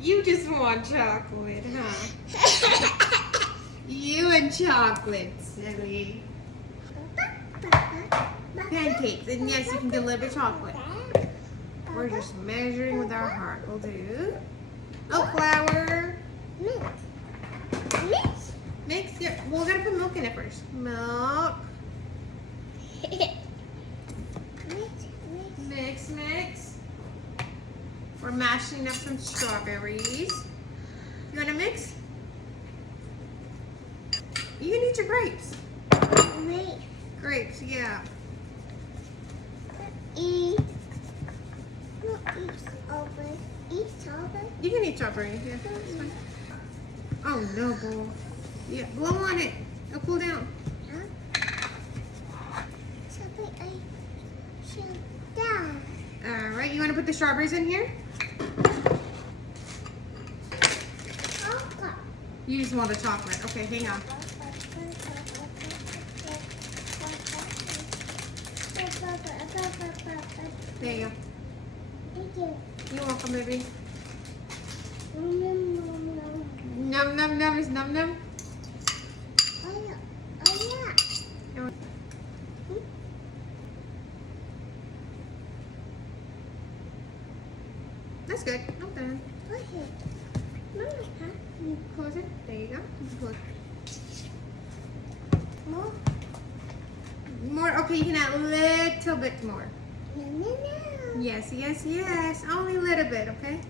You just want chocolate, huh? You and chocolate, silly. Pancakes, and yes, you can deliver chocolate. We're just measuring with our heart. We'll do oat flour. Mix. Yep. Well, we're gonna put milk in it first. Milk. Mix. We're mashing up some strawberries. You wanna mix? You can eat your grapes. Grapes, yeah. Eat strawberry. You can eat strawberry, yeah. That's fine. Oh no, Bull. Yeah, blow on it. It'll cool down. Alright, you wanna put the strawberries in here? You just want the chocolate. Okay, hang on. There you go. Thank you. You're welcome, baby. Num num num is num num. That's good. Not bad. You close it. There you go. Close. More. Okay, you can add a little bit more. Yes. Only a little bit, okay?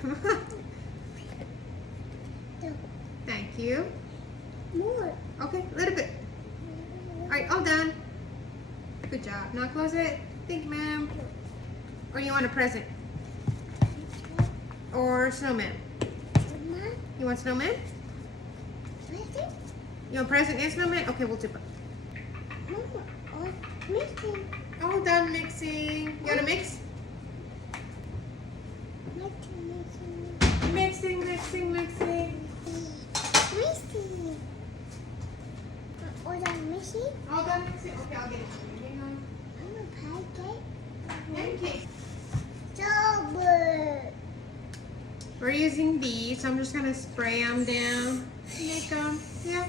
Come on. Thank you. More. Okay, a little bit. Alright, all done. Good job. Now close it. Thank you, ma'am. Or you want a present? Or snowman? You want snowman? You want present and snowman? Okay, we'll do it. All done mixing. You want to mix? Mixing. All done mixing? Okay, I'll get it for you. Hang on. Pancake. We're using these, so I'm just going to spray them down. Make them. Yeah.